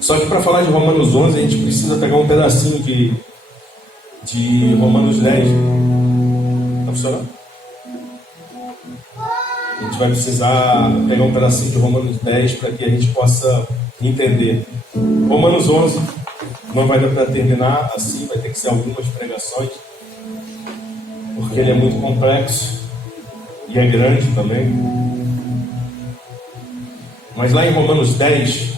Só que para falar de Romanos 11, a gente precisa pegar um pedacinho de Romanos 10. Está funcionando? A gente vai precisar pegar um pedacinho de Romanos 10 para que a gente possa entender. Romanos 11 não vai dar para terminar assim, vai ter que ser algumas pregações, porque ele é muito complexo e é grande também. Mas lá em Romanos 10,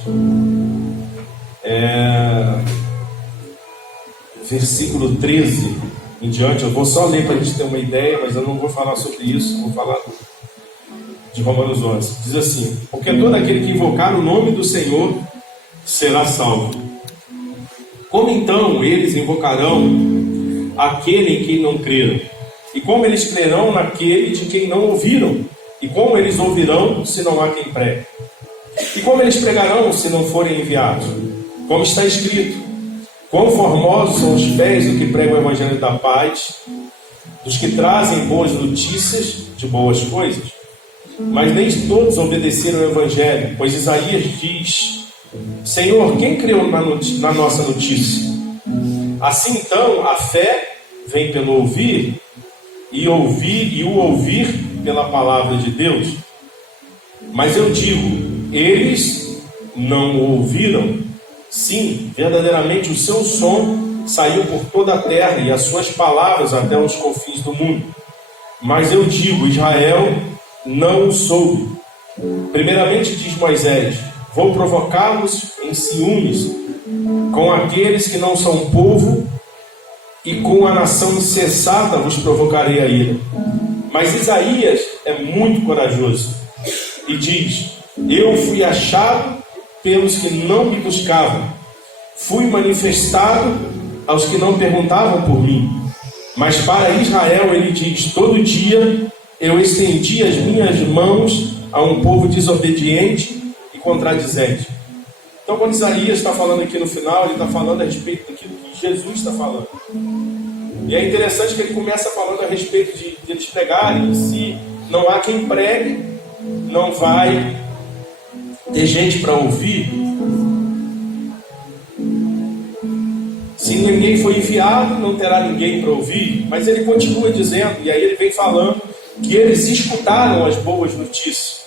versículo 13 em diante, eu vou só ler para a gente ter uma ideia, mas eu não vou falar sobre isso, vou falar de Romanos 11. Diz assim: porque todo aquele que invocar o nome do Senhor será salvo. Como então eles invocarão aquele em quem não creram? E como eles crerão naquele de quem não ouviram? E como eles ouvirão se não há quem pregue? E como eles pregarão se não forem enviados? Como está escrito: quão formosos são os pés do que pregam o evangelho da paz, dos que trazem boas notícias de boas coisas. Mas nem todos obedeceram ao evangelho, pois Isaías diz: Senhor, quem creu na nossa notícia? Assim então, a fé vem pelo ouvir, e o ouvir pela palavra de Deus. Mas eu digo, eles não ouviram. Sim, verdadeiramente o seu som saiu por toda a terra e as suas palavras até os confins do mundo. Mas eu digo, Israel não o soube. Primeiramente diz Moisés: vou provocá-los em ciúmes com aqueles que não são povo, e com a nação insensata vos provocarei a ira. Mas Isaías é muito corajoso e diz: eu fui achado pelos que não me buscavam, fui manifestado aos que não perguntavam por mim. Mas para Israel ele diz: todo dia eu estendi as minhas mãos a um povo desobediente e contradizente. Então, quando Isaías está falando aqui no final, ele está falando a respeito daquilo que Jesus está falando. E é interessante que ele começa falando a respeito de eles pregarem. Se não há quem pregue, não vai ter gente para ouvir. Se ninguém foi enviado, não terá ninguém para ouvir. Mas ele continua dizendo, e aí ele vem falando que eles escutaram as boas notícias.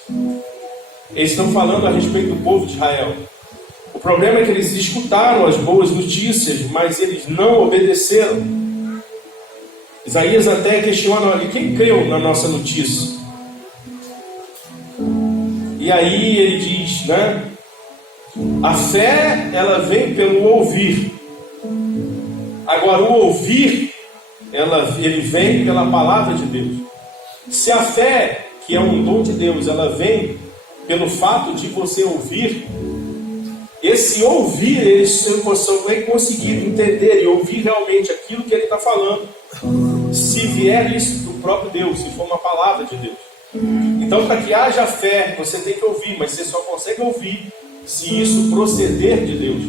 Eles estão falando a respeito do povo de Israel. O problema é que eles escutaram as boas notícias, mas eles não obedeceram. Isaías até questiona: olha, quem creu na nossa notícia? E aí ele diz, né? A fé, ela vem pelo ouvir. Agora, o ouvir, ele vem pela palavra de Deus. Se a fé, que é um dom de Deus, ela vem pelo fato de você ouvir, esse ouvir, você vai conseguir entender e ouvir realmente aquilo que ele está falando, se vier isso do próprio Deus, se for uma palavra de Deus. Então, para que haja fé, você tem que ouvir, mas você só consegue ouvir se isso proceder de Deus.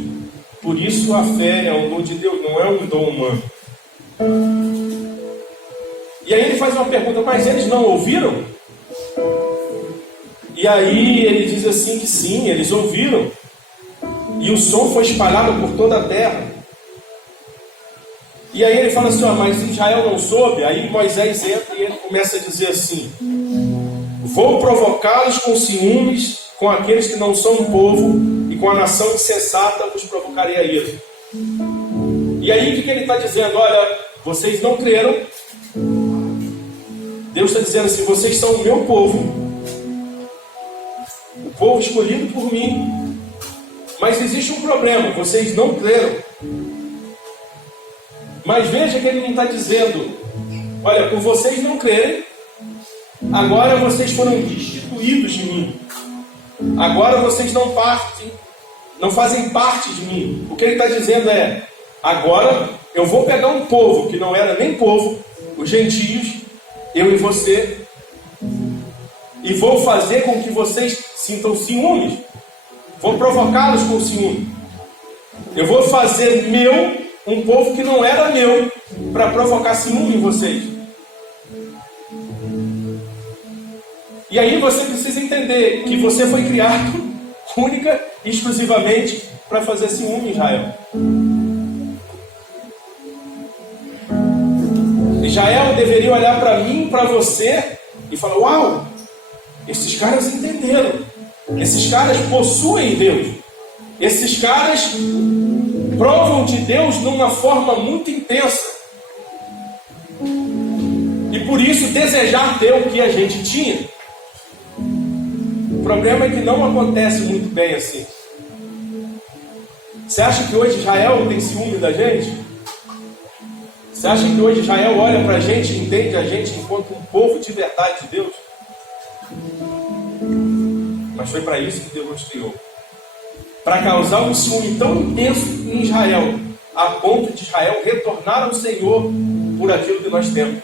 Por isso a fé é um dom de Deus, não é um dom humano. E aí ele faz uma pergunta: mas eles não ouviram? E aí ele diz assim que sim, eles ouviram. E o som foi espalhado por toda a terra. E aí ele fala assim: mas Israel não soube. Aí Moisés entra e ele começa a dizer assim: vou provocá-los com ciúmes, com aqueles que não são um povo, e com a nação insensata vos provocarei a ira. E aí o que ele está dizendo? Olha, vocês não creram. Deus está dizendo assim: vocês são o meu povo, o povo escolhido por mim. Mas existe um problema: vocês não creram. Mas veja que ele não está dizendo: olha, por vocês não crerem, agora vocês foram destituídos de mim. Agora vocês não fazem parte de mim. O que ele está dizendo é: agora eu vou pegar um povo que não era nem povo, os gentios, eu e você, e vou fazer com que vocês sintam ciúmes. Vou provocá-los com ciúme. Eu vou fazer um povo que não era meu, para provocar ciúme em vocês. E aí você precisa entender que você foi criado única exclusivamente para fazer ciúme em Israel. Israel deveria olhar para mim, para você e falar: uau, esses caras entenderam, esses caras possuem Deus, esses caras provam de Deus de uma forma muito intensa, e por isso desejar ter o que a gente tinha. O problema é que não acontece muito bem assim. Você acha que hoje Israel tem ciúme da gente? Você acha que hoje Israel olha para a gente e entende a gente enquanto um povo de verdade de Deus? Mas foi para isso que Deus nos criou. Para causar um ciúme tão intenso em Israel, a ponto de Israel retornar ao Senhor por aquilo que nós temos.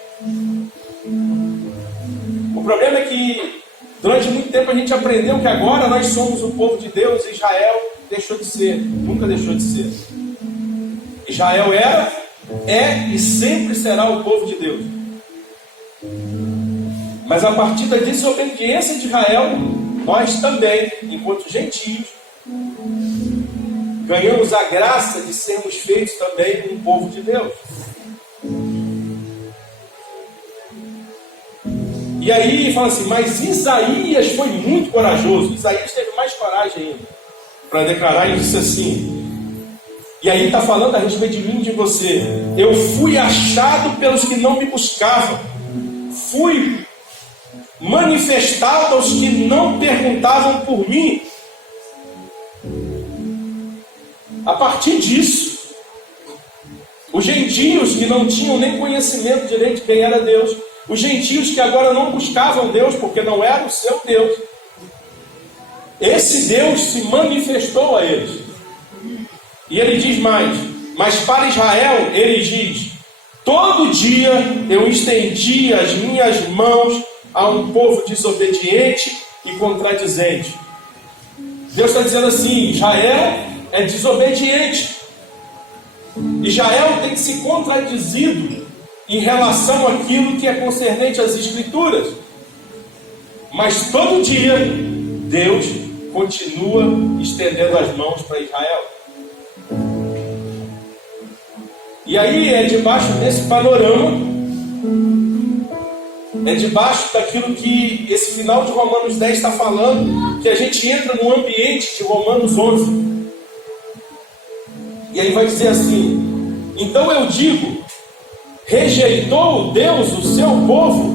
O problema é que durante muito tempo a gente aprendeu que agora nós somos o povo de Deus e Israel deixou de ser, nunca deixou de ser. Israel era, é e sempre será o povo de Deus. Mas a partir da desobediência de Israel, nós também, enquanto gentios, ganhamos a graça de sermos feitos também um povo de Deus. E aí fala assim: mas Isaías foi muito corajoso. Isaías teve mais coragem ainda para declarar, e disse assim, e aí está falando a respeito de mim e de você: eu fui achado pelos que não me buscavam, fui manifestado aos que não perguntavam por mim. A partir disso, os gentios que não tinham nem conhecimento direito de quem era Deus, os gentios que agora não buscavam Deus porque não era o seu Deus, esse Deus se manifestou a eles. E ele diz mais: mas para Israel ele diz: todo dia eu estendi as minhas mãos a um povo desobediente e contradizente. Deus está dizendo assim: Israel é desobediente, Israel tem se contradizido em relação àquilo que é concernente às Escrituras, mas todo dia Deus continua estendendo as mãos para Israel. E aí é debaixo desse panorama, é debaixo daquilo que esse final de Romanos 10 está falando, que a gente entra no ambiente de Romanos 11. E aí vai dizer assim: então eu digo, rejeitou Deus o seu povo?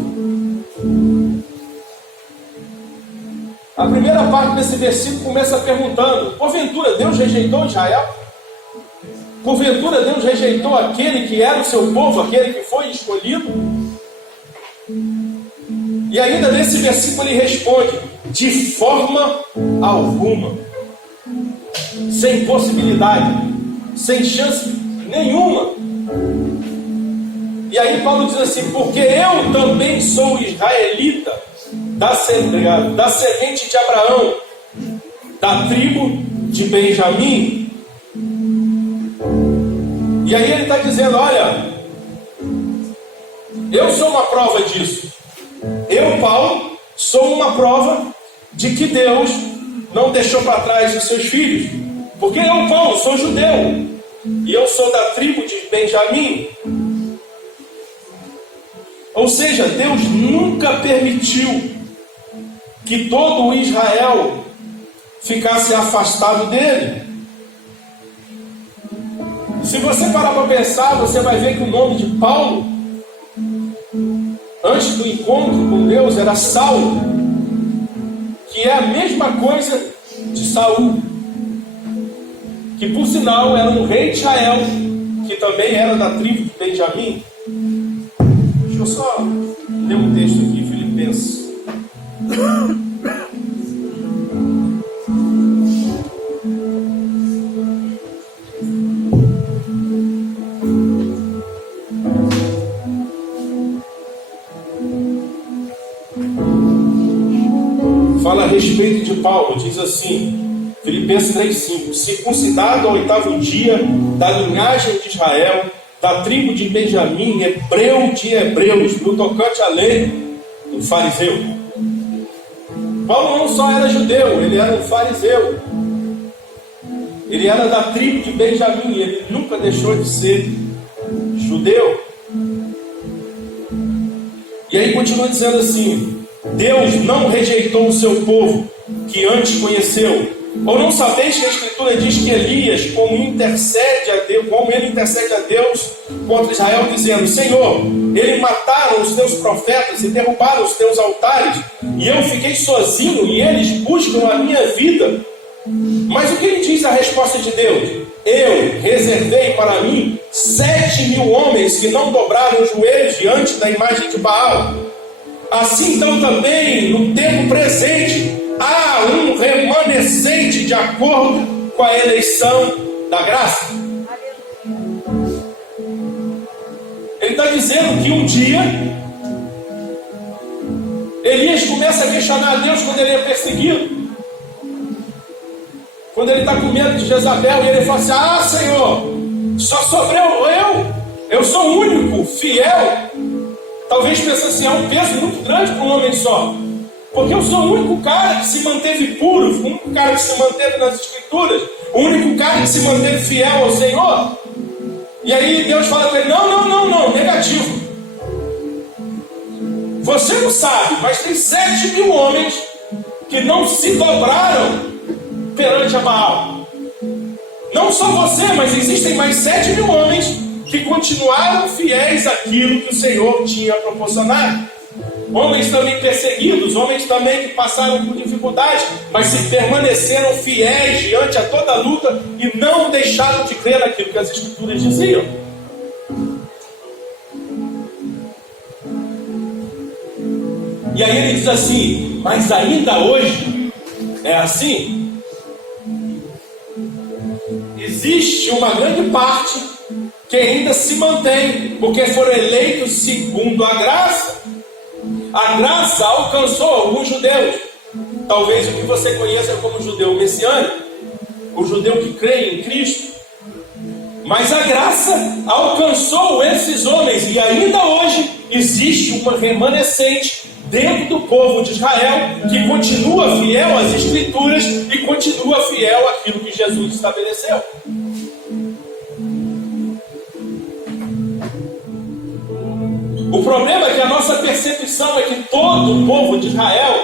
A primeira parte desse versículo começa perguntando: porventura Deus rejeitou Israel? Porventura Deus rejeitou aquele que era o seu povo, aquele que foi escolhido? E ainda nesse versículo ele responde: de forma alguma, sem possibilidade, sem chance nenhuma. E aí Paulo diz assim: porque eu também sou israelita, da semente de Abraão, da tribo de Benjamim. E aí ele está dizendo: olha, eu sou uma prova disso. Eu, Paulo, sou uma prova de que Deus não deixou para trás os seus filhos. Porque eu, Paulo, sou judeu, e eu sou da tribo de Benjamim. Ou seja, Deus nunca permitiu que todo o Israel ficasse afastado dele. Se você parar para pensar, você vai ver que o nome de Paulo, antes do encontro com Deus, era Saulo, que é a mesma coisa de Saul, que por sinal era um rei de Israel, que também era da tribo de Benjamim. Deixa eu só ler um texto aqui, Filipenses. Fala a respeito de Paulo, diz assim, Filipenses 3,5: circuncidado ao 8º dia, da linhagem de Israel, da tribo de Benjamim, hebreu de hebreus, no tocante à lei, um fariseu. Paulo não só era judeu, ele era um fariseu. Ele era da tribo de Benjamim, e ele nunca deixou de ser judeu. E aí continua dizendo assim: Deus não rejeitou o seu povo que antes conheceu. Ou não sabeis que a Escritura diz que Elias, como ele intercede a Deus contra Israel, dizendo: Senhor, eles mataram os teus profetas e derrubaram os teus altares, e eu fiquei sozinho, e eles buscam a minha vida. Mas o que ele diz a resposta de Deus? Eu reservei para mim 7.000 homens que não dobraram os joelhos diante da imagem de Baal. Assim então também, no tempo presente, há um remanescente de acordo com a eleição da graça. Ele está dizendo que um dia Elias começa a questionar a Deus quando ele é perseguido. Quando ele está com medo de Jezabel, e ele fala assim: ah, Senhor, só sobrou eu sou o único fiel. Talvez pense assim: é um peso muito grande para um homem só, porque eu sou o único cara que se manteve puro, o único cara que se manteve nas Escrituras, o único cara que se manteve fiel ao Senhor. E aí Deus fala para ele: não, negativo. Você não sabe, mas tem 7.000 homens que não se dobraram perante a Baal. Não só você, mas existem mais 7.000 homens que continuaram fiéis àquilo que o Senhor tinha proporcionado. Homens também perseguidos, homens também que passaram por dificuldades, mas se permaneceram fiéis diante a toda a luta e não deixaram de crer naquilo que as Escrituras diziam. E aí ele diz assim: mas ainda hoje é assim. Existe uma grande parte que ainda se mantém, porque foram eleitos segundo a graça. A graça alcançou alguns judeus, talvez o que você conheça como judeu messiânico, o judeu que crê em Cristo. Mas a graça alcançou esses homens, e ainda hoje existe uma remanescente dentro do povo de Israel que continua fiel às Escrituras e continua fiel àquilo que Jesus estabeleceu. O problema é que a nossa percepção é que todo o povo de Israel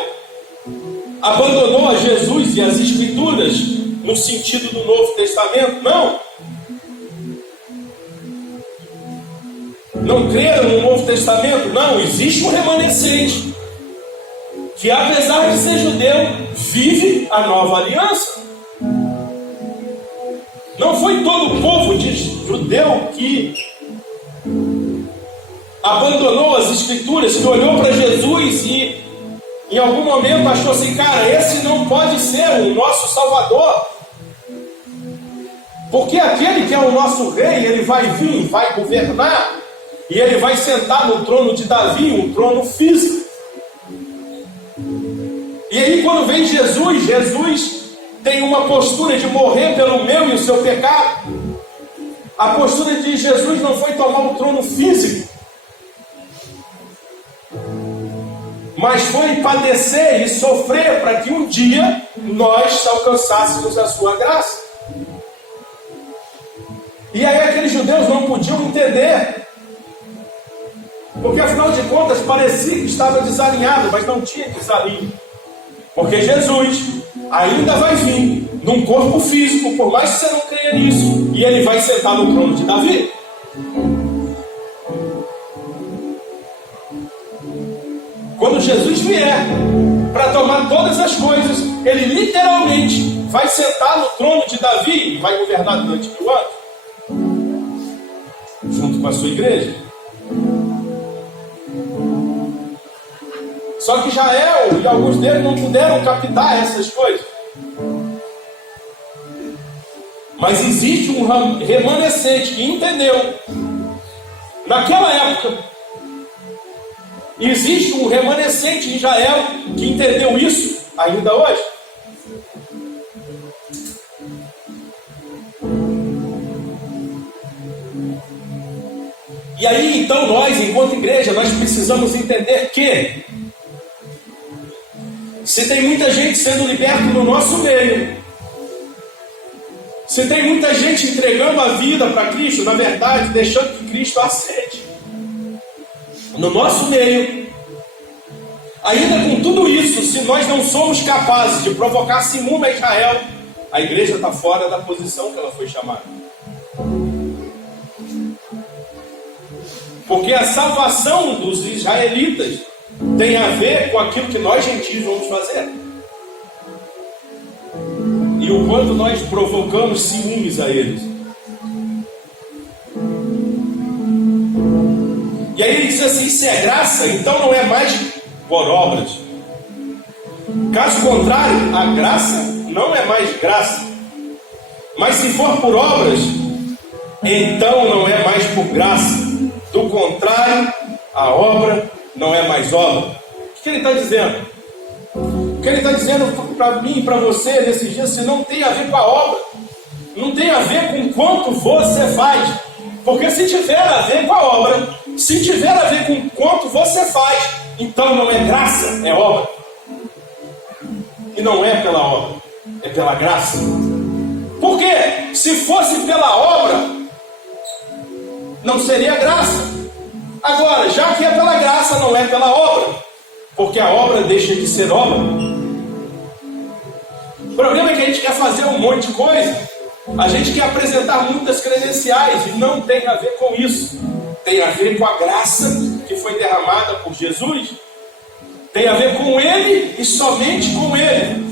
abandonou a Jesus e as Escrituras no sentido do Novo Testamento. Não creram no Novo Testamento. Não, existe um remanescente que, apesar de ser judeu, vive a nova aliança. Não foi todo o povo de judeu que abandonou as Escrituras, que olhou para Jesus e em algum momento achou assim: cara, esse não pode ser o nosso Salvador, porque aquele que é o nosso rei, ele vai vir, vai governar, e ele vai sentar no trono de Davi, um trono físico. E aí quando vem Jesus tem uma postura de morrer pelo meu e o seu pecado. A postura de Jesus não foi tomar o trono físico, mas foi padecer e sofrer para que um dia nós alcançássemos a sua graça. E aí aqueles judeus não podiam entender, porque afinal de contas parecia que estava desalinhado, mas não tinha desalinho, porque Jesus ainda vai vir num corpo físico, por mais que você não creia nisso, e ele vai sentar no trono de Davi. Quando Jesus vier para tomar todas as coisas, ele literalmente vai sentar no trono de Davi e vai governar durante 1000 anos, junto com a sua igreja. Só que Israel e alguns deles não puderam captar essas coisas. Mas existe um remanescente que entendeu naquela época. Existe um remanescente em Israel que entendeu isso ainda hoje. E aí então nós, enquanto igreja, nós precisamos entender que se tem muita gente sendo liberta no nosso meio, Se tem muita gente entregando a vida para Cristo, na verdade, deixando que Cristo aceite no nosso meio, ainda com tudo isso, se nós não somos capazes de provocar ciúme a Israel, a igreja está fora da posição que ela foi chamada. Porque a salvação dos israelitas tem a ver com aquilo que nós gentios vamos fazer. E o quanto nós provocamos ciúmes a eles. E aí ele diz assim, se é graça, então não é mais por obras. Caso contrário, a graça não é mais graça. Mas se for por obras, então não é mais por graça. Do contrário, a obra não é mais obra. O que ele está dizendo? O que ele está dizendo para mim e para você nesses dias, se não tem a ver com a obra, não tem a ver com quanto você faz. Porque se tiver a ver com a obra, se tiver a ver com quanto você faz, então não é graça, é obra. E não é pela obra, é pela graça. Porque se fosse pela obra, não seria graça. Agora, já que é pela graça, não é pela obra. Porque a obra deixa de ser obra. O problema é que a gente quer fazer um monte de coisa. A gente quer apresentar muitas credenciais. E não tem a ver com isso. Tem a ver com a graça que foi derramada por Jesus. Tem a ver com Ele e somente com Ele.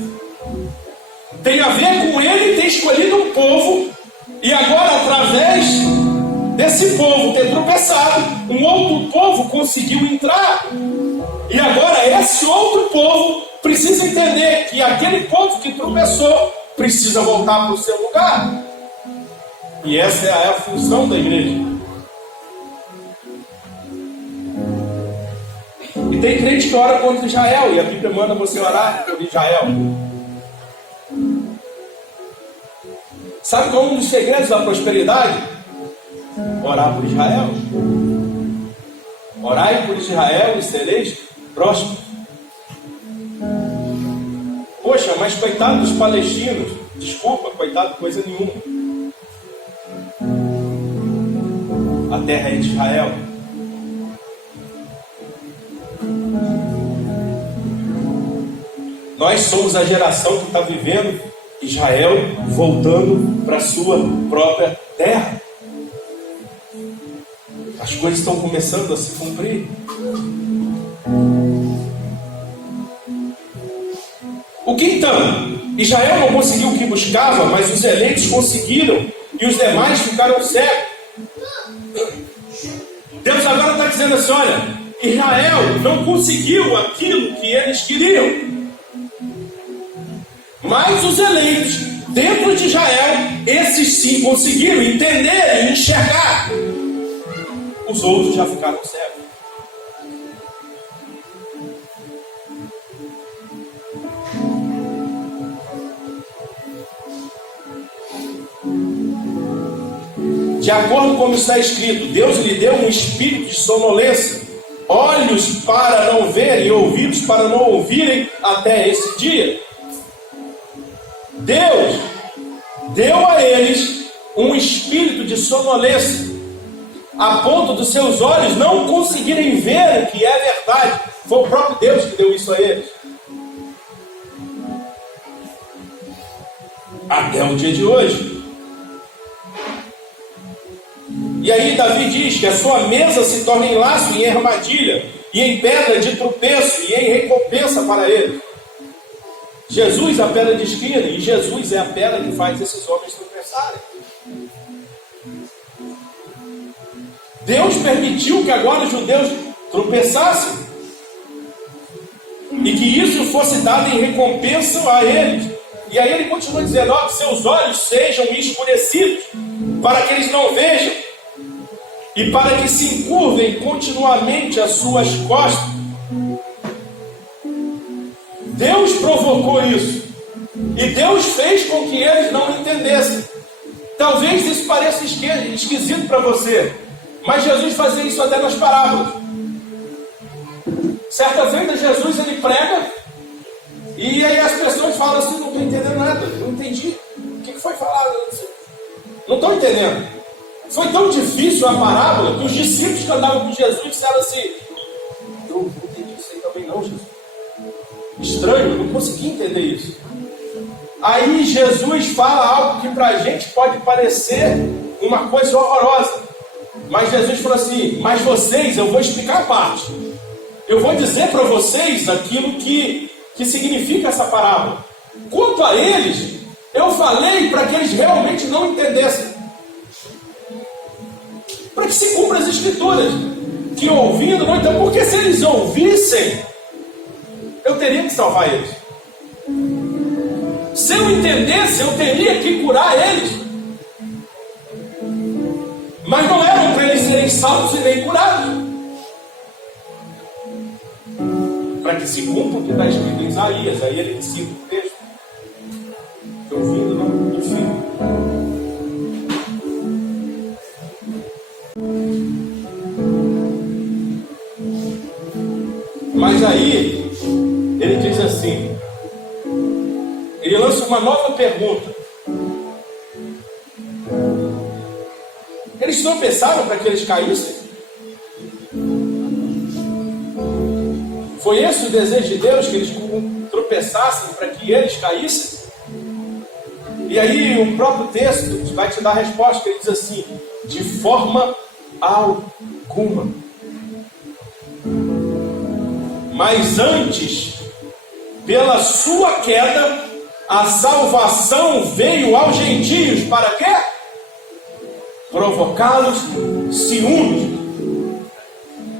Tem a ver com Ele ter escolhido um povo. E agora, através desse povo ter tropeçado, um outro povo conseguiu entrar. E agora esse outro povo precisa entender que aquele povo que tropeçou precisa voltar para o seu lugar. E essa é a função da igreja. E tem crente que ora contra Israel, e a Bíblia manda você orar por Israel. Sabe qual é um dos segredos da prosperidade? Orar por Israel. Orai por Israel e sereis prósperos. Poxa, mas coitado dos palestinos. Desculpa, coitado coisa nenhuma. A terra é de Israel. Nós somos a geração que está vivendo Israel voltando para a sua própria terra. As coisas estão começando a se cumprir. O que então? Israel não conseguiu o que buscava, mas os eleitos conseguiram e os demais ficaram cegos. Deus agora está dizendo assim, olha, Israel não conseguiu aquilo que eles queriam. Mas os eleitos dentro de Israel, esses sim conseguiram entender e enxergar. Os outros já ficaram cegos. De acordo com como está escrito, Deus lhe deu um espírito de sonolência, olhos para não verem e ouvidos para não ouvirem até esse dia. Deus deu a eles um espírito de sonolência, a ponto dos seus olhos não conseguirem ver o que é verdade. Foi o próprio Deus que deu isso a eles. Até o dia de hoje. E aí Davi diz que a sua mesa se torna em laço e em armadilha, e em pedra de tropeço, e em recompensa para ele. Jesus é a pedra de esquina, e Jesus é a pedra que faz esses homens tropeçarem. Deus permitiu que agora os judeus tropeçassem, e que isso fosse dado em recompensa a eles. E aí ele continua dizendo, ó, que seus olhos sejam escurecidos, para que eles não vejam, e para que se encurvem continuamente as suas costas. Deus provocou isso, e Deus fez com que eles não entendessem. Talvez isso pareça esquisito para você, mas Jesus fazia isso até nas parábolas. Certa vez Jesus ele prega, e aí as pessoas falam assim, não estou entendendo nada, não entendi, o que foi falado? Não estão entendendo. Foi tão difícil a parábola que os discípulos que andavam com Jesus disseram assim: eu não entendi isso aí também não, Jesus. Estranho, eu não consegui entender isso. Aí Jesus fala algo que para a gente pode parecer uma coisa horrorosa. Mas Jesus falou assim: mas vocês, eu vou explicar a parte. Eu vou dizer para vocês aquilo que significa essa parábola. Quanto a eles, eu falei para que eles realmente não entendessem. Para que se cumpra as escrituras. Que ouvindo, não entendem. Porque se eles ouvissem, eu teria que salvar eles. Se eu entendesse, eu teria que curar eles. Mas não eram para eles serem salvos e nem curados. Para que se cumpra o que está escrito em Isaías. Aí ele cita o texto. Que ouvindo, não, enfim. Mas aí, ele diz assim, ele lança uma nova pergunta. Eles tropeçaram para que eles caíssem? Foi esse o desejo de Deus, que eles tropeçassem para que eles caíssem? E aí o próprio texto vai te dar a resposta, ele diz assim: de forma alguma. Mas antes, pela sua queda, a salvação veio aos gentios. Para quê? Provocá-los ciúmes.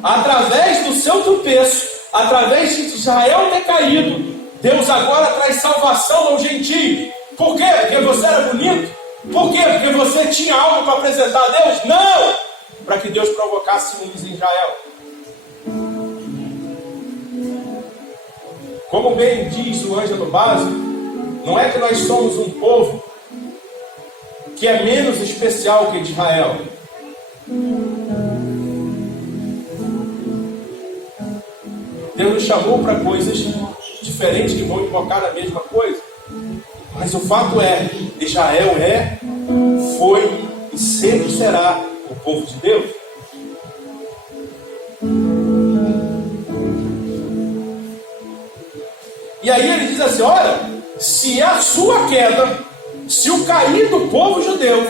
Através do seu tropeço, através de Israel ter caído, Deus agora traz salvação aos gentios. Por quê? Porque você era bonito? Por quê? Porque você tinha algo para apresentar a Deus? Não! Para que Deus provocasse ciúmes em Israel. Como bem diz o Ângelo Básico, não é que nós somos um povo que é menos especial que Israel. Deus nos chamou para coisas diferentes que vão invocar a mesma coisa. Mas o fato é, Israel foi e sempre será o povo de Deus. E aí ele diz assim: olha, se a sua queda, se o cair do povo judeu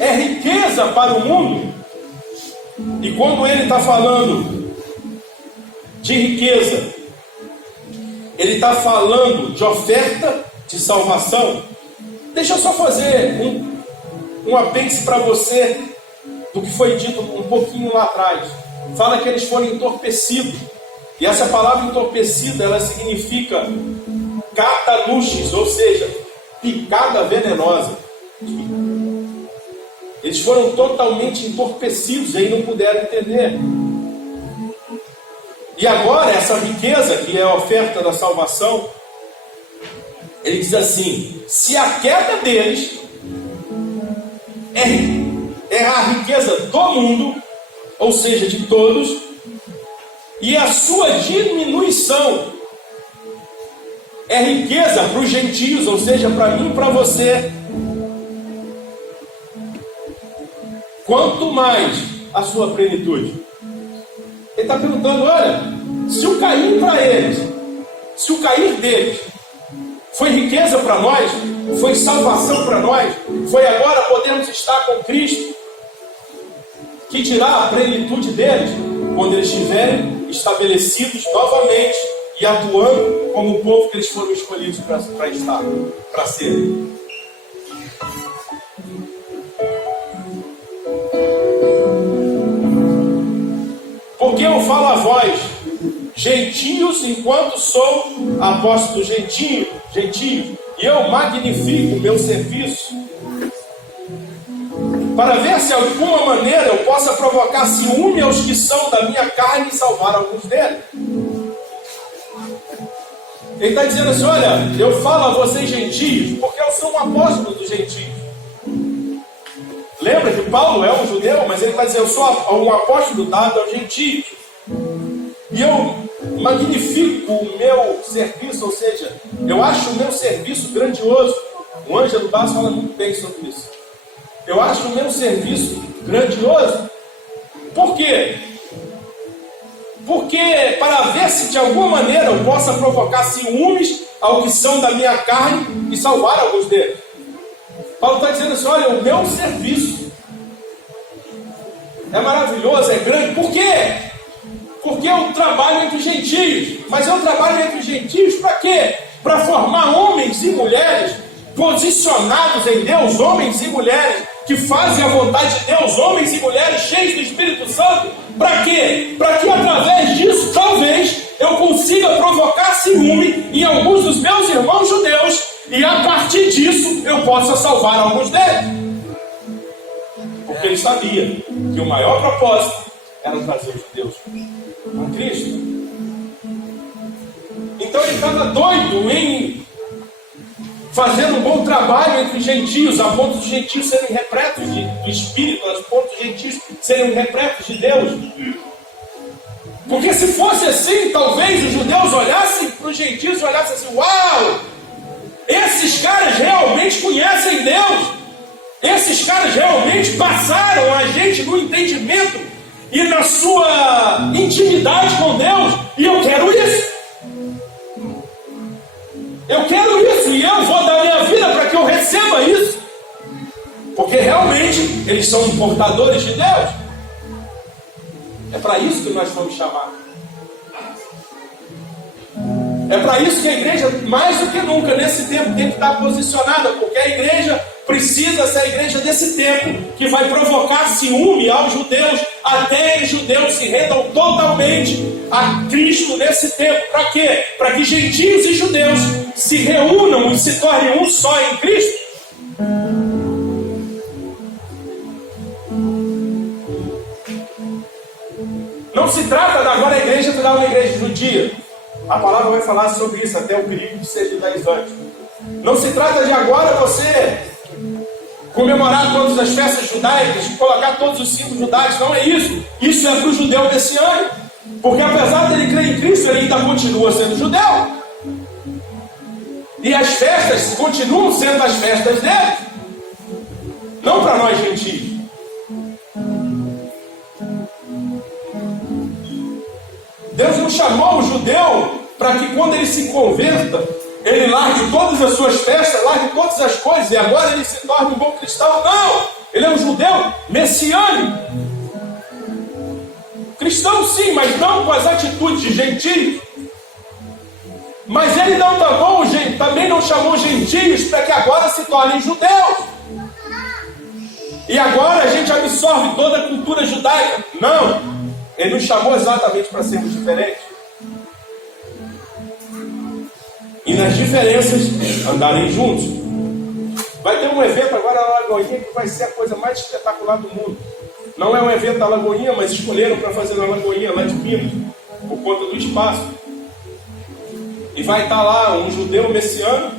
é riqueza para o mundo, e quando ele está falando de riqueza, ele está falando de oferta de salvação. Deixa eu só fazer um apêndice para você do que foi dito um pouquinho lá atrás. Fala que eles foram entorpecidos. E essa palavra entorpecida, ela significa cataluxes, ou seja, picada venenosa. Eles foram totalmente entorpecidos e aí não puderam entender. E agora, essa riqueza, que é a oferta da salvação, ele diz assim: se a queda deles é a riqueza do mundo, ou seja, de todos, e a sua diminuição é riqueza para os gentios, ou seja, para mim e para você, quanto mais a sua plenitude. Ele está perguntando: olha, se o cair para eles, se o cair deles foi riqueza para nós, foi salvação para nós, foi agora podermos estar com Cristo, que dirá a plenitude deles quando eles estiverem estabelecidos novamente e atuando como o povo que eles foram escolhidos para estar, para ser. Porque eu falo a vós, gentios, enquanto sou apóstolo gentio, e eu magnifico o meu serviço, para ver se de alguma maneira eu possa provocar ciúme aos que são da minha carne e salvar alguns deles. Ele está dizendo assim: olha, eu falo a vocês gentios, porque eu sou um apóstolo dos gentios. Lembra que Paulo é um judeu, mas ele está dizendo: eu sou um apóstolo dado aos gentios. E eu magnifico o meu serviço, ou seja, eu acho o meu serviço grandioso. O Ângelo Basso fala muito bem sobre isso. Eu acho o meu serviço grandioso. Por quê? Porque para ver se de alguma maneira eu possa provocar ciúmes ao que são da minha carne e salvar alguns deles. Paulo está dizendo assim, olha, o meu serviço é maravilhoso, é grande. Por quê? Porque eu trabalho entre os gentios. Mas eu trabalho entre os gentios para quê? Para formar homens e mulheres posicionados em Deus, homens e mulheres que fazem a vontade de Deus, homens e mulheres cheios do Espírito Santo. Para quê? Para que através disso, talvez, eu consiga provocar ciúme em alguns dos meus irmãos judeus, e a partir disso eu possa salvar alguns deles. Porque ele sabia que o maior propósito era trazer os judeus a Cristo. Então ele estava doido em fazer um bom trabalho entre os gentios, a ponto dos gentios serem repletos do Espírito, a ponto dos gentios serem repletos de Deus. Porque se fosse assim, talvez os judeus olhassem para os gentios e olhassem assim, uau! Esses caras realmente conhecem Deus. Esses caras realmente passaram a gente no entendimento e na sua intimidade com Deus. E eu quero isso. Eu quero isso. E eu vou dar minha vida para que eu receba isso. Porque realmente eles são portadores de Deus. É para isso que nós fomos chamados. É para isso que a igreja, mais do que nunca, nesse tempo, tem que estar posicionada, porque a igreja precisa ser a igreja desse tempo, que vai provocar ciúme aos judeus, até os judeus se rendam totalmente a Cristo nesse tempo. Para quê? Para que gentios e judeus se reúnam e se tornem um só em Cristo. Não se trata de agora a igreja virar uma igreja judia. A palavra vai falar sobre isso, até o perigo de ser judaizante. Não se trata de agora você comemorar todas as festas judaicas, colocar todos os símbolos judaicos. Não é isso. Isso é para o judeu messiânico. Porque apesar dele crer em Cristo, ele ainda continua sendo judeu. E as festas continuam sendo as festas dele. Não para nós gentios. Deus não chamou o judeu para que quando ele se converta, ele largue todas as suas festas, largue todas as coisas, e agora ele se torne um bom cristão. Não! Ele é um judeu messiânico. Cristão sim, mas não com as atitudes de gentios. Mas ele não também não chamou gentios para que agora se tornem judeus. E agora a gente absorve toda a cultura judaica. Não! Ele nos chamou exatamente para sermos diferentes. E nas diferenças, andarem juntos. Vai ter um evento agora na Lagoinha que vai ser a coisa mais espetacular do mundo. Não é um evento da Lagoinha, mas escolheram para fazer na Lagoinha, lá de Minas, por conta do espaço. E vai estar lá um judeu messiânico,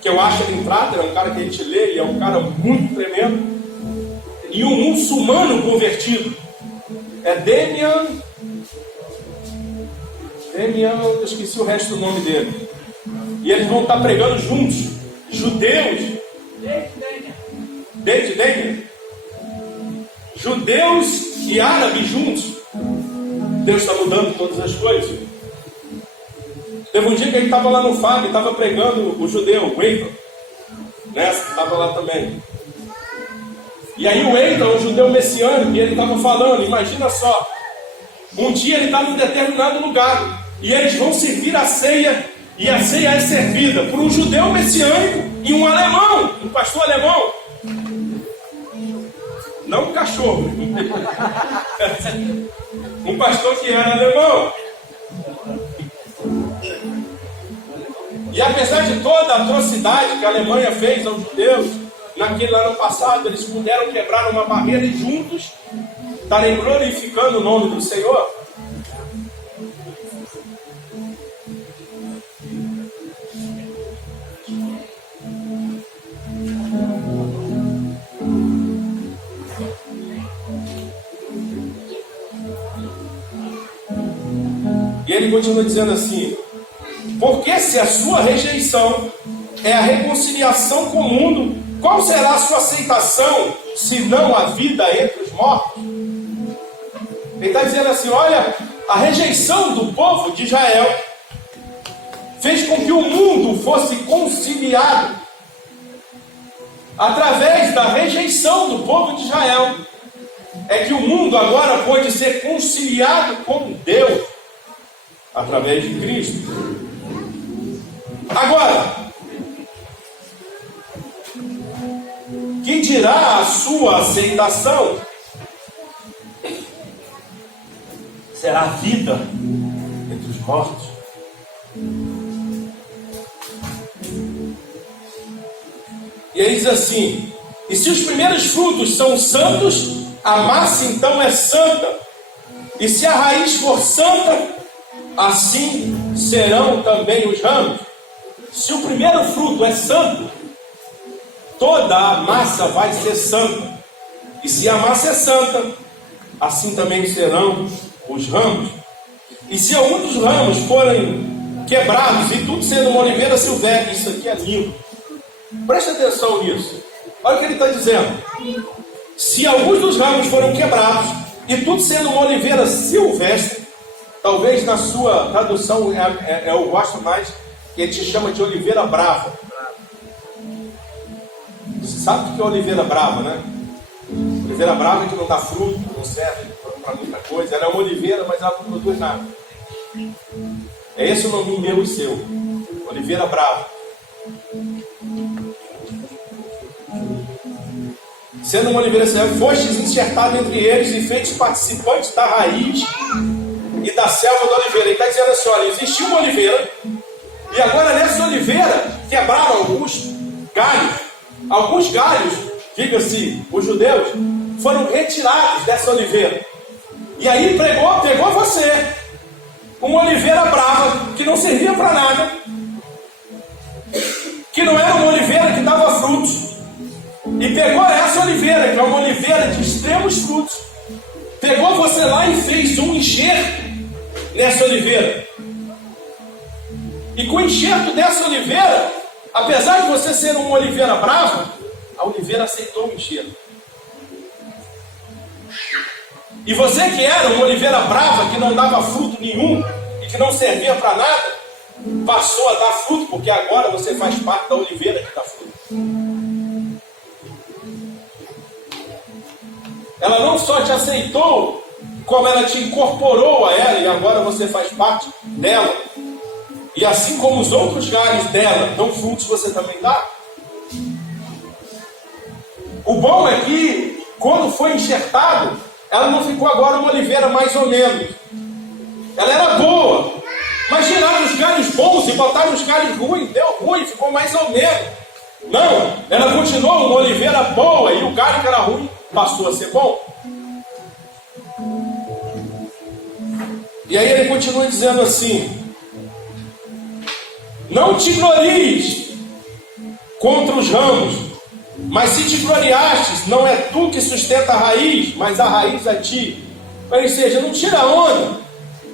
que eu acho ele em Prater, é um cara que a gente lê, ele é um cara muito tremendo. E um muçulmano convertido. É Demian, eu esqueci o resto do nome dele. E eles vão estar pregando juntos. Judeus. Desde Demian. Judeus e árabes juntos. Deus está mudando todas as coisas. Teve um dia que ele estava lá no Fábio, estava pregando o judeu, o Eitan. Estava lá também. E aí o Eitan, um judeu messiânico, e ele estava falando, imagina só, um dia ele estava em determinado lugar, e eles vão servir a ceia, e a ceia é servida por um judeu messiânico e um alemão, um pastor alemão. Não um cachorro. Um pastor que era alemão. E apesar de toda a atrocidade que a Alemanha fez aos judeus, naquele ano passado, eles puderam quebrar uma barreira e juntos estarem glorificando o nome do Senhor. E ele continua dizendo assim: porque se a sua rejeição é a reconciliação com o mundo, qual será a sua aceitação se não a vida entre os mortos? Ele está dizendo assim, olha, a rejeição do povo de Israel fez com que o mundo fosse conciliado através da rejeição do povo de Israel. É que o mundo agora pode ser conciliado com Deus através de Cristo. Agora, quem dirá a sua aceitação será a vida entre os mortos. E aí diz assim, e se os primeiros frutos são santos, a massa então é santa, e se a raiz for santa, assim serão também os ramos. Se o primeiro fruto é santo, toda a massa vai ser santa. E se a massa é santa, assim também serão os ramos. E se alguns dos ramos forem quebrados, e tudo sendo uma oliveira silvestre, isso aqui é lindo. Preste atenção nisso. Olha o que ele está dizendo. Se alguns dos ramos foram quebrados, e tudo sendo uma oliveira silvestre, talvez na sua tradução eu gosto mais, que ele te chama de oliveira brava. Você sabe o que é oliveira brava, né? Oliveira brava é que não dá fruto, não serve para muita coisa. Ela é uma oliveira, mas ela não produz nada. É esse o nome meu e seu. Oliveira brava. Sendo uma oliveira silvestre, fostes enxertados entre eles e feitos participantes da raiz e da selva da oliveira. Ele está dizendo assim, olha, existia uma oliveira, e agora nessa oliveira quebraram alguns galhos, diga-se, os judeus, foram retirados dessa oliveira. E aí pegou você, uma oliveira brava, que não servia para nada, que não era uma oliveira que dava frutos, e pegou essa oliveira, que é uma oliveira de extremos frutos, pegou você lá e fez um enxerto nessa oliveira. E com o enxerto dessa oliveira, apesar de você ser uma oliveira brava, a oliveira aceitou o enxerto. E você que era uma oliveira brava, que não dava fruto nenhum, e que não servia para nada, passou a dar fruto, porque agora você faz parte da oliveira que dá fruto. Ela não só te aceitou, como ela te incorporou a ela, e agora você faz parte dela. E assim como os outros galhos dela dão frutos, você também dá. O bom é que, quando foi enxertado, ela não ficou agora uma oliveira mais ou menos. Ela era boa. Mas tiraram os galhos bons e botaram os galhos ruins. Deu ruim, ficou mais ou menos. Não, ela continuou uma oliveira boa e o galho que era ruim passou a ser bom. E aí ele continua dizendo assim: não te glories contra os ramos, mas se te gloriastes, não é tu que sustenta a raiz, mas a raiz a ti. Ou seja, não tira onda.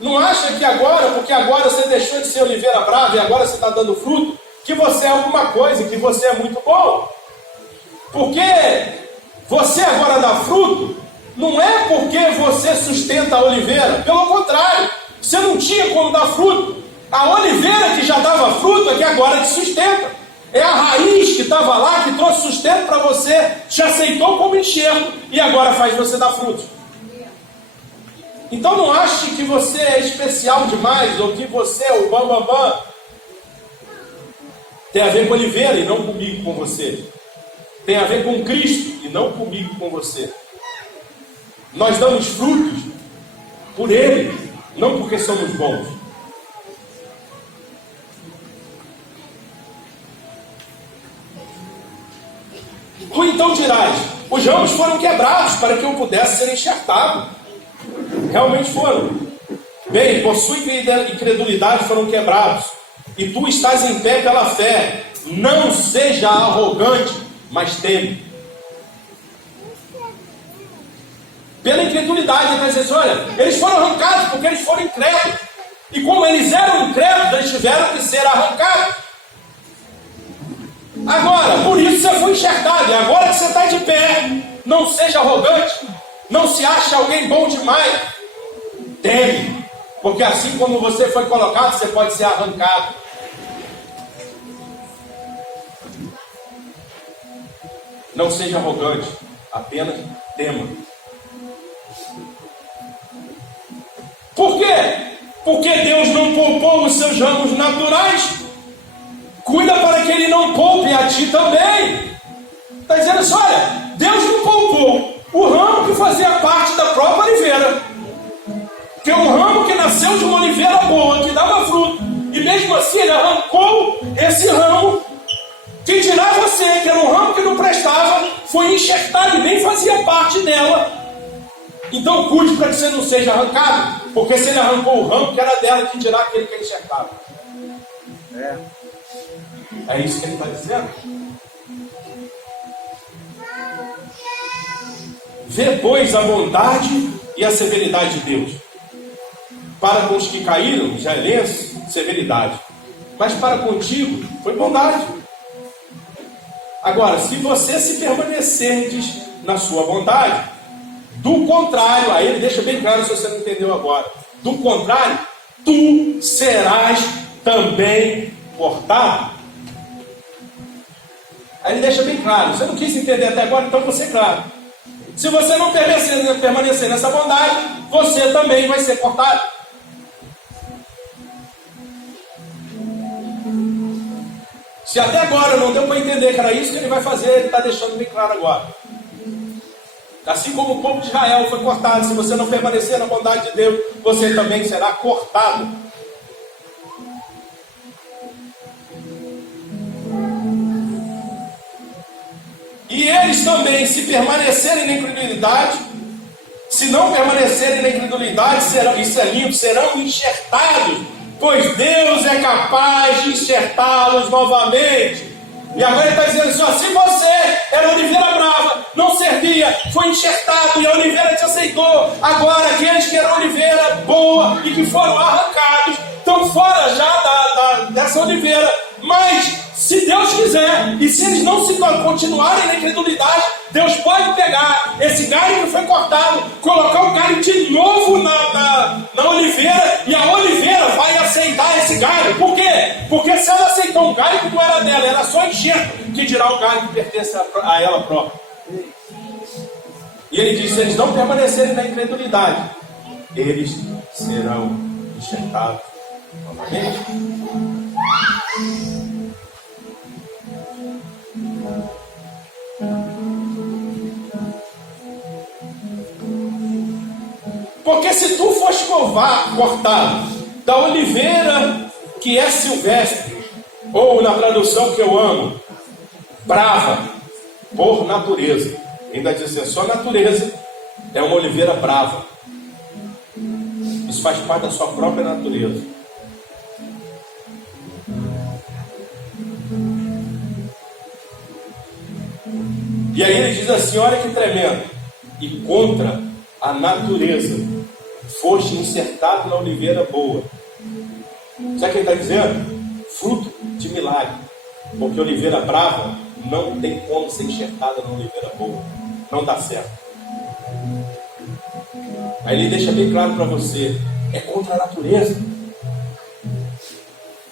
Não acha que agora, porque agora você deixou de ser oliveira brava e agora você está dando fruto, que você é alguma coisa, que você é muito bom. Porque você agora dá fruto, não é porque você sustenta a oliveira. Pelo contrário, você não tinha como dar fruto. A oliveira que já dava fruto é que agora te sustenta. É a raiz que estava lá, que trouxe sustento para você, te aceitou como enxerto e agora faz você dar fruto. Então não ache que você é especial demais ou que você é o bambambam. Tem a ver com a oliveira e não comigo, com você. Tem a ver com Cristo e não comigo, com você. Nós damos frutos por Ele, não porque somos bons. Tu então dirás: os ramos foram quebrados para que eu pudesse ser enxertado. Realmente foram. Bem, por sua incredulidade foram quebrados, e tu estás em pé pela fé. Não seja arrogante, mas teme. Pela incredulidade, ele vai dizer: olha, eles foram arrancados porque eles foram incrédulos. E como eles eram incrédulos, eles tiveram que ser arrancados. Agora, por isso você foi enxertado. Não seja arrogante. Não se ache alguém bom demais. Teme. Porque assim como você foi colocado, você pode ser arrancado. Não seja arrogante. Apenas tema. Por quê? Porque Deus não poupou os seus ramos naturais. Cuida para que Ele não poupe a ti também. Está dizendo assim, olha, Deus não poupou o ramo que fazia parte da própria oliveira. Que é um ramo que nasceu de uma oliveira boa, que dava fruto. E mesmo assim Ele arrancou esse ramo, que dirá você, que era um ramo que não prestava, foi enxertado e nem fazia parte dela. Então cuide para que você não seja arrancado. Porque se Ele arrancou o ramo que era dela, que dirá aquele que é enxertado. É isso que Ele está dizendo. Vê, pois, a bondade e a severidade de Deus. Para com os que caíram, já é lenço, severidade. Mas para contigo, foi bondade. Agora, se você se permanecerdes na sua bondade, do contrário, aí ele deixa bem claro se você não entendeu agora. Do contrário, tu serás também cortado. Aí ele deixa bem claro. Você não quis entender até agora, então você claro. Se você não permanecer nessa bondade, você também vai ser cortado. Se até agora não deu para entender que era isso que ele vai fazer, ele está deixando bem claro agora. Assim como o povo de Israel foi cortado, se você não permanecer na bondade de Deus, você também será cortado. E eles também, se permanecerem na incredulidade, se não permanecerem na incredulidade, serão, isso é lindo, serão enxertados, pois Deus é capaz de enxertá-los novamente. E agora ele está dizendo assim, ó, se você era oliveira brava, não servia, foi enxertado e a oliveira te aceitou, agora aqueles que eram oliveira boa e que foram arrancados, estão fora já dessa oliveira. Mas se Deus quiser, e se eles não se continuarem na incredulidade, Deus pode pegar esse galho que foi cortado, colocar o galho de novo na oliveira, e a oliveira vai aceitar esse galho. Por quê? Porque se ela aceitou um galho que não era dela, era só enxerto, que dirá o galho que pertence a ela própria. E ele diz, se eles não permanecerem na incredulidade, eles serão enxertados novamente. Porque se tu foste cortado da oliveira que é silvestre, ou na tradução que eu amo, brava, por natureza. Ainda diz assim, só natureza é uma oliveira brava. Isso faz parte da sua própria natureza. E aí ele diz assim, olha que tremendo. E contra a natureza foste insertado na oliveira boa. Sabe o que ele está dizendo? Fruto de milagre. Porque oliveira brava não tem como ser enxertada na oliveira boa. Não dá certo. Aí ele deixa bem claro para você, é contra a natureza.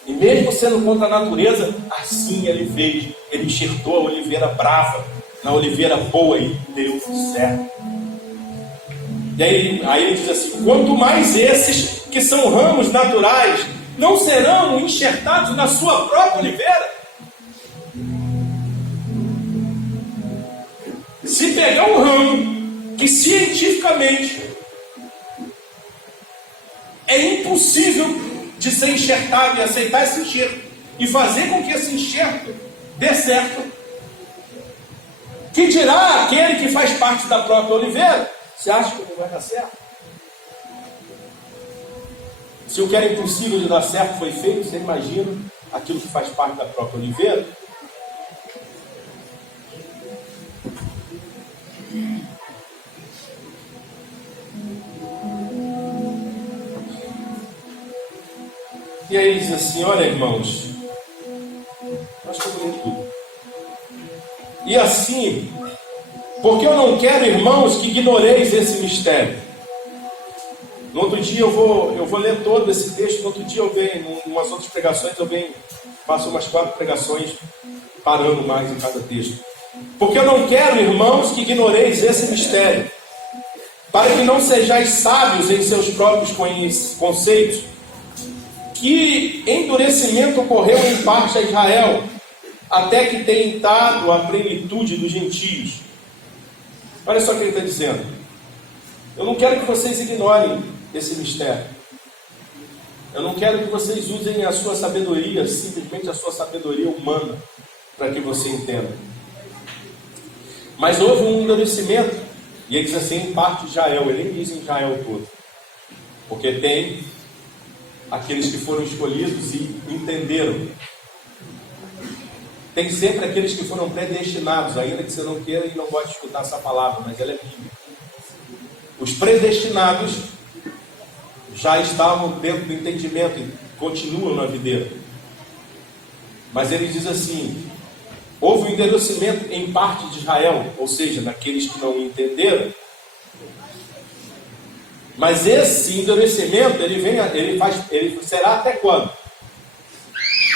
E mesmo sendo contra a natureza, assim ele fez. Ele enxertou a oliveira brava na oliveira boa e deu certo. E aí ele diz assim, quanto mais esses que são ramos naturais não serão enxertados na sua própria oliveira. Se pegar um ramo que cientificamente é impossível de ser enxertado e aceitar esse enxerto e fazer com que esse enxerto dê certo, que dirá aquele que faz parte da própria oliveira? Você acha que não vai dar certo? Se o que era impossível de dar certo foi feito, você imagina aquilo que faz parte da própria oliveira? E aí ele diz assim, olha irmãos, nós estamos em tudo. E assim, Porque eu não quero, irmãos, que ignoreis esse mistério. No outro dia eu vou ler todo esse texto. No outro dia eu venho, em umas outras pregações, faço umas 4 pregações, parando mais em cada texto. Porque eu não quero, irmãos, que ignoreis esse mistério, para que não sejais sábios em seus próprios conceitos, que endurecimento ocorreu em parte a Israel, até que tenha dado a plenitude dos gentios. Olha só o que ele está dizendo. Eu não quero que vocês ignorem esse mistério. Eu não quero que vocês usem a sua sabedoria, simplesmente a sua sabedoria humana, para que você entenda. Mas houve um endurecimento, e ele diz assim, em parte Israel. Ele nem diz em Israel todo, porque tem aqueles que foram escolhidos e entenderam. Tem sempre aqueles que foram predestinados, ainda que você não queira e não goste de escutar essa palavra, mas ela é bíblica. Os predestinados já estavam dentro do entendimento e continuam na videira. Mas ele diz assim, houve um endurecimento em parte de Israel, ou seja, naqueles que não entenderam. Mas esse endurecimento, ele será até quando?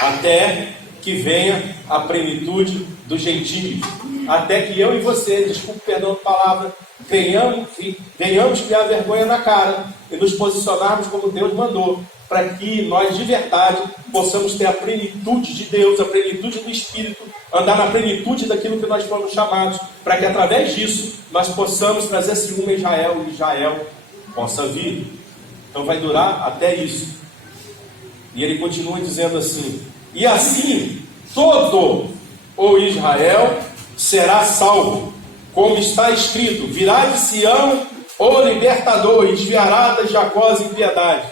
Até que venha a plenitude dos gentios. Até que eu e você, desculpe, perdão da palavra, venhamos criar vergonha na cara e nos posicionarmos como Deus mandou, para que nós de verdade possamos ter a plenitude de Deus, a plenitude do Espírito, andar na plenitude daquilo que nós fomos chamados, para que através disso nós possamos trazer ciúme a Israel e Israel possa vir. Então vai durar até isso. E ele continua dizendo assim, e assim todo o Israel será salvo, como está escrito, virá de Sião o libertador e desviará das Jacó a impiedade.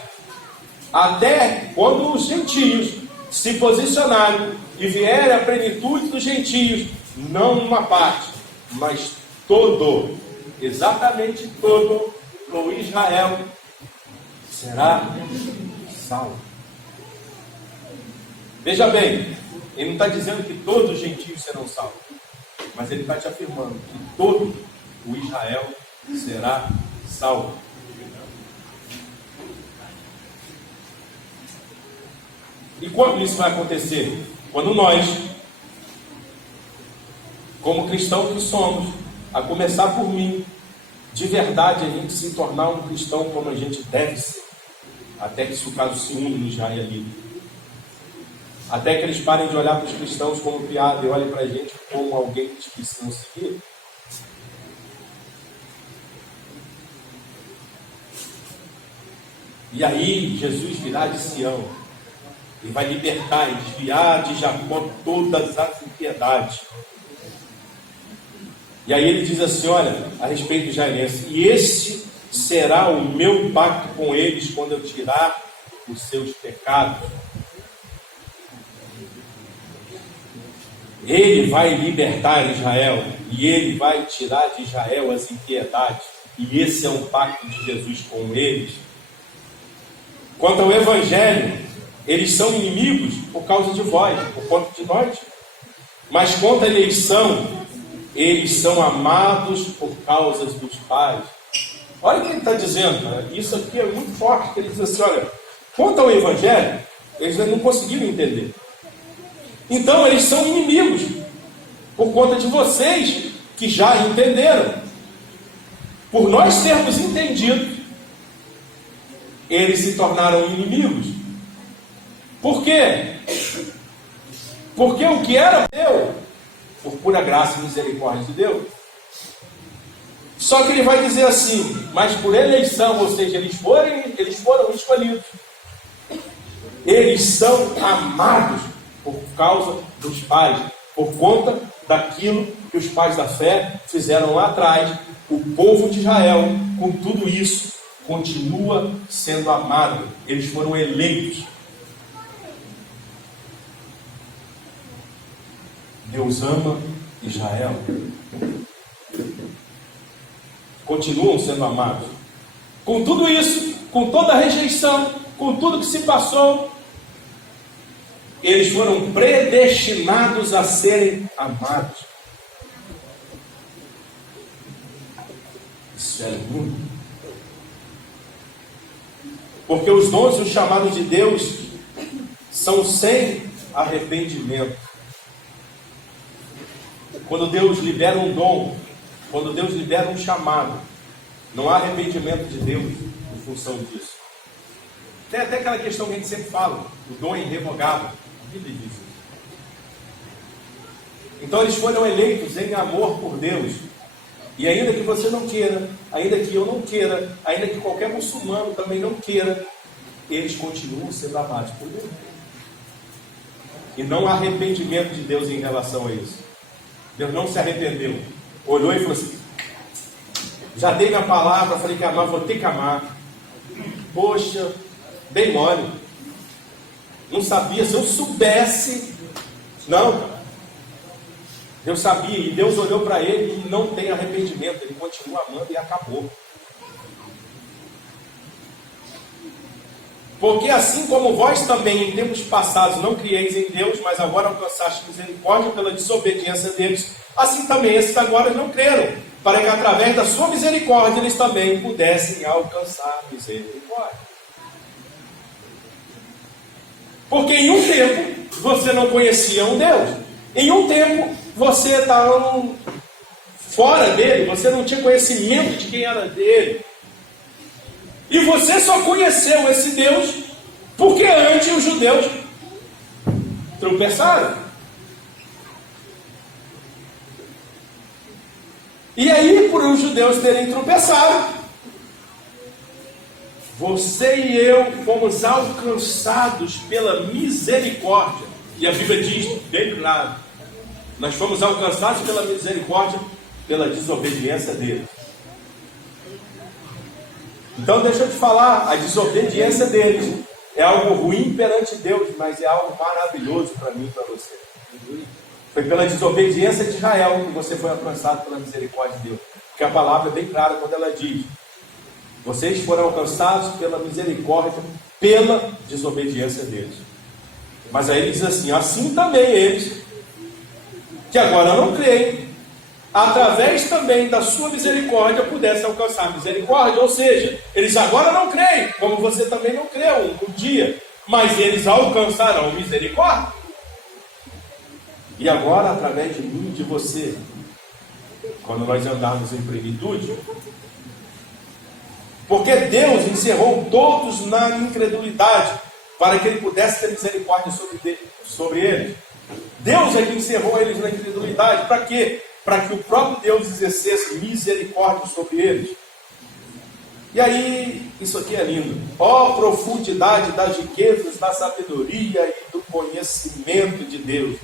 Até quando os gentios se posicionarem e vier a plenitude dos gentios, não uma parte, mas todo, exatamente todo o Israel será salvo. Veja bem, ele não está dizendo que todos os gentios serão salvos, mas ele está te afirmando que todo o Israel será salvo. E quando isso vai acontecer? Quando nós, como cristãos que somos, a começar por mim, de verdade a gente se tornar um cristão como a gente deve ser, até que isso caso se une no israelita. Até que eles parem de olhar para os cristãos como piada e olhem para a gente como alguém que eles precisam seguir. E aí Jesus virá de Sião e vai libertar e desviar de Jacó todas as impiedades. E aí ele diz assim, olha, a respeito do israelense, e este será o meu pacto com eles quando eu tirar os seus pecados. Ele vai libertar Israel e ele vai tirar de Israel as impiedades. E esse é um pacto de Jesus com eles. Quanto ao Evangelho, eles são inimigos por causa de vós, por conta de nós. Mas quanto à eleição, eles são amados por causa dos pais. Olha o que ele está dizendo, cara. Isso aqui é muito forte. Ele diz assim, olha, quanto ao Evangelho, eles não conseguiram entender. Então eles são inimigos por conta de vocês que já entenderam. Por nós termos entendido, eles se tornaram inimigos. Por quê? Porque o que era meu, por pura graça e misericórdia de Deus. Só que ele vai dizer assim, mas por eleição, ou seja, eles foram escolhidos. Eles são amados por causa dos pais, por conta daquilo que os pais da fé fizeram lá atrás. O povo de Israel, com tudo isso, continua sendo amado. Eles foram eleitos. Deus ama Israel. Continuam sendo amados. Com tudo isso, com toda a rejeição, com tudo que se passou, eles foram predestinados a serem amados. Isso é lindo. Porque os dons e os chamados de Deus são sem arrependimento. Quando Deus libera um dom, quando Deus libera um chamado, não há arrependimento de Deus em função disso. Tem até aquela questão que a gente sempre fala, o dom é irrevogável. A Bíblia diz isso. Então eles foram eleitos em amor por Deus. E ainda que você não queira, ainda que eu não queira, ainda que qualquer muçulmano também não queira, eles continuam sendo amados por Deus. E não há arrependimento de Deus em relação a isso. Deus não se arrependeu. Olhou e falou assim: já dei minha palavra, falei que amar, vou ter que amar. Poxa, bem mole. Não sabia, se eu soubesse. Não. Deus sabia, e Deus olhou para ele e não tem arrependimento. Ele continua amando e acabou. Porque assim como vós também em tempos passados não crieis em Deus, mas agora alcançaste misericórdia pela desobediência deles, assim também esses agora não creram, para que através da sua misericórdia eles também pudessem alcançar misericórdia. Porque em um tempo você não conhecia um Deus, em um tempo você estava fora dele, você não tinha conhecimento de quem era dele. E você só conheceu esse Deus porque antes os judeus tropeçaram. E aí, por os judeus terem tropeçado, você e eu fomos alcançados pela misericórdia. E a Bíblia diz bem claro: nós fomos alcançados pela misericórdia, pela desobediência dele. Então deixa eu te falar, a desobediência deles é algo ruim perante Deus, mas é algo maravilhoso para mim e para você. Foi pela desobediência de Israel que você foi alcançado pela misericórdia de Deus. Porque a palavra é bem clara quando ela diz: vocês foram alcançados pela misericórdia, pela desobediência deles. Mas aí ele diz assim: assim também eles, que agora não creem, através também da sua misericórdia pudesse alcançar misericórdia. Ou seja, eles agora não creem, como você também não creu um dia, mas eles alcançarão misericórdia. E agora, através de mim e de você, quando nós andarmos em plenitude, porque Deus encerrou todos na incredulidade, para que Ele pudesse ter misericórdia sobre eles. Deus é que encerrou eles na incredulidade. Para quê? Para que o próprio Deus exercesse misericórdia sobre eles. E aí, isso aqui é lindo. Ó profundidade das riquezas, da sabedoria e do conhecimento de Deus.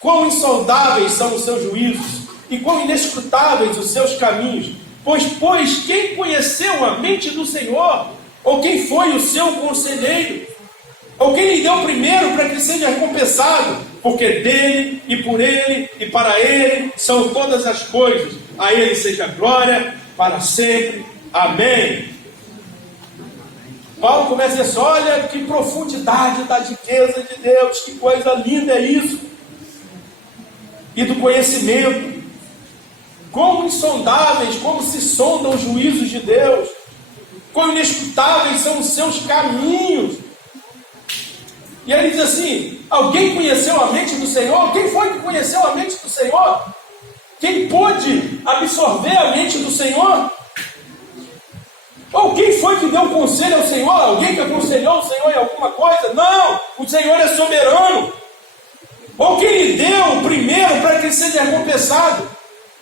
Quão insondáveis são os seus juízos, e quão inescrutáveis os seus caminhos. Pois quem conheceu a mente do Senhor? Ou quem foi o seu conselheiro? Ou quem lhe deu primeiro para que seja recompensado? Porque dele, e por ele, e para ele são todas as coisas. A ele seja glória para sempre. Amém. Paulo começa a dizer: olha que profundidade da riqueza de Deus, que coisa linda é isso. E do conhecimento. Como insondáveis, como se sondam os juízos de Deus. Quão inescrutáveis são os seus caminhos. E aí ele diz assim: alguém conheceu a mente do Senhor? Quem foi que conheceu a mente do Senhor? Quem pôde absorver a mente do Senhor? Ou quem foi que deu conselho ao Senhor? Alguém que aconselhou o Senhor em alguma coisa? Não, o Senhor é soberano. Ou quem lhe deu primeiro para que ele seja recompensado?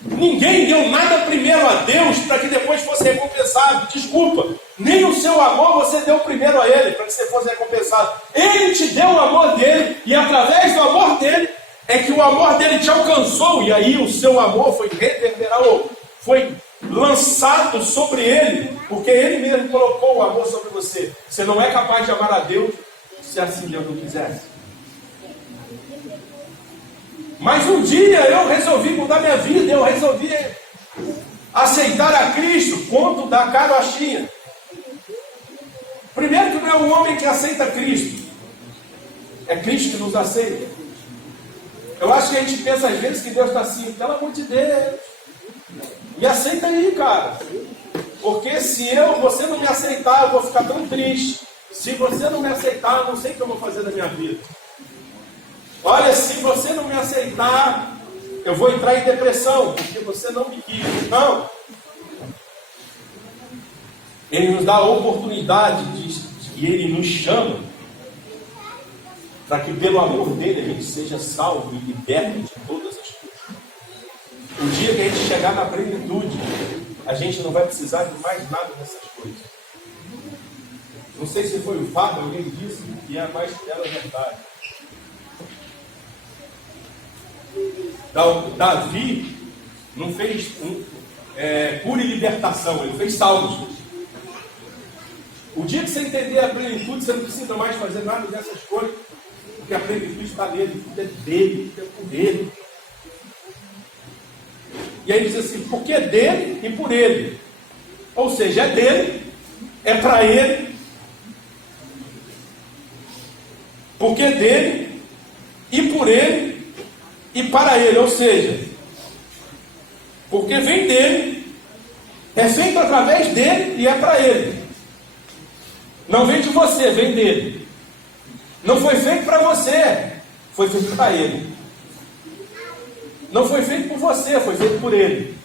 Ninguém deu nada primeiro a Deus para que depois fosse recompensado. Desculpa, nem o seu amor você deu primeiro a Ele para que você fosse recompensado. Ele te deu o amor dele, e através do amor dele é que o amor dele te alcançou, e aí o seu amor foi reverberado, foi lançado sobre ele, porque ele mesmo colocou o amor sobre você. Você não é capaz de amar a Deus se assim Deus não quisesse. Mas um dia eu resolvi mudar minha vida, eu resolvi aceitar a Cristo. Conto da carochinha. Primeiro que não é o homem que aceita Cristo, é Cristo que nos aceita. Eu acho que a gente pensa às vezes que Deus está assim: pelo amor de Deus, me aceita aí, cara. Porque se você não me aceitar, eu vou ficar tão triste. Se você não me aceitar, eu não sei o que eu vou fazer da minha vida. Olha, se você não me aceitar, eu vou entrar em depressão, porque você não me quis. Não. Ele nos dá a oportunidade e Ele nos chama para que pelo amor dele a gente seja salvo e liberto de todas as coisas. O dia que a gente chegar na plenitude, a gente não vai precisar de mais nada dessas coisas. Não sei se foi o Fábio, alguém disse, e é a mais bela verdade. Davi não fez pura libertação, ele fez salmos. O dia que você entender a plenitude, você não precisa mais fazer nada dessas coisas, porque a plenitude está nele, tudo é dele, tudo é por ele. E aí diz assim, porque é dele e por ele. Ou seja, é dele, é para ele, porque é dele e por ele e para ele. Ou seja, porque vem dele, é feito através dele e é para ele. Não vem de você, vem dele. Não foi feito para você, foi feito para ele. Não foi feito por você, foi feito por ele.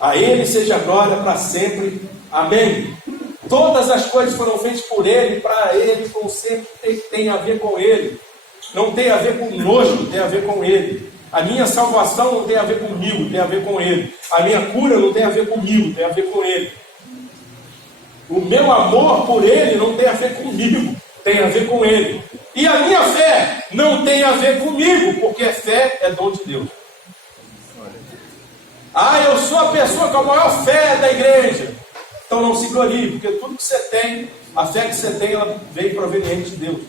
A ele seja glória para sempre. Amém. Todas as coisas foram feitas por ele, para ele, com sempre tem a ver com ele. Não tem a ver conosco, tem a ver com ele. A minha salvação não tem a ver comigo, tem a ver com ele. A minha cura não tem a ver comigo, tem a ver com ele. O meu amor por ele não tem a ver comigo, tem a ver com ele. E a minha fé não tem a ver comigo, porque fé é dom de Deus. Eu sou a pessoa com a maior fé da igreja. Então não se glorie, porque tudo que você tem, a fé que você tem, ela veio proveniente de Deus.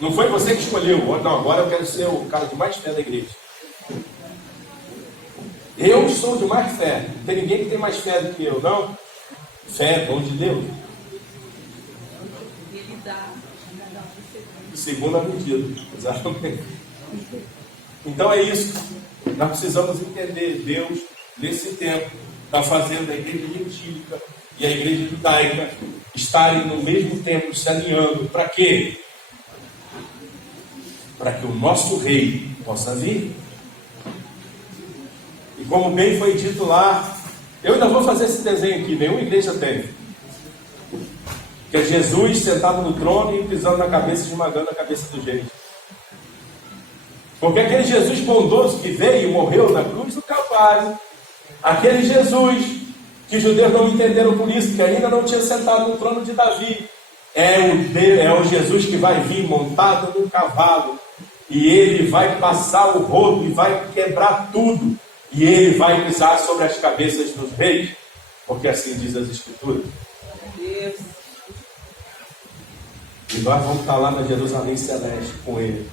Não foi você que escolheu. Não, agora eu quero ser o cara de mais fé da igreja. Eu sou de mais fé. Não tem ninguém que tem mais fé do que eu, não. Fé é dom de Deus. Ele dá Segunda medida. Exatamente. Então é isso. Nós precisamos entender. Deus, nesse tempo, está fazendo a igreja gentílica e a igreja judaica estarem no mesmo tempo se alinhando. Para quê? Para que o nosso rei possa vir. E como bem foi dito lá, eu ainda vou fazer esse desenho aqui, nenhuma igreja tem. Que é Jesus sentado no trono e pisando na cabeça, esmagando a cabeça do gente. Porque aquele Jesus bondoso que veio e morreu na cruz do Calvário, aquele Jesus que os judeus não entenderam por isso, que ainda não tinha sentado no trono de Davi, é o Jesus que vai vir montado num cavalo, e ele vai passar o rodo e vai quebrar tudo. E ele vai pisar sobre as cabeças dos reis, porque assim diz as Escrituras. E nós vamos estar lá na Jerusalém Celeste com ele.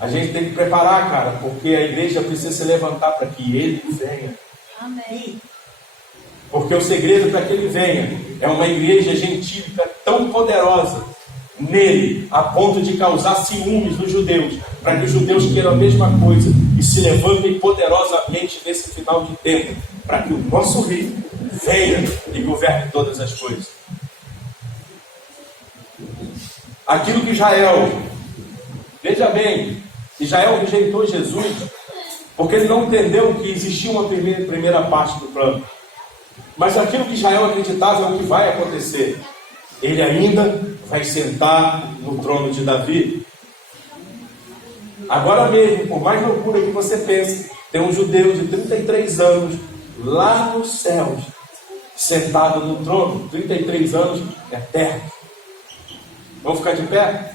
A gente tem que preparar, cara, porque a igreja precisa se levantar para que ele venha. Amém. Porque o segredo para que ele venha é uma igreja gentílica tão poderosa nele, a ponto de causar ciúmes nos judeus, para que os judeus queiram a mesma coisa e se levantem poderosamente nesse final de tempo, para que o nosso rei venha e governe todas as coisas. Aquilo que Israel, veja bem, Israel rejeitou Jesus porque ele não entendeu que existia uma primeira parte do plano. Mas aquilo que Israel acreditava é o que vai acontecer. Ele ainda vai sentar no trono de Davi. Agora mesmo, por mais loucura que você pense, tem um judeu de 33 anos lá nos céus, sentado no trono, 33 anos eternos. Vamos ficar de pé?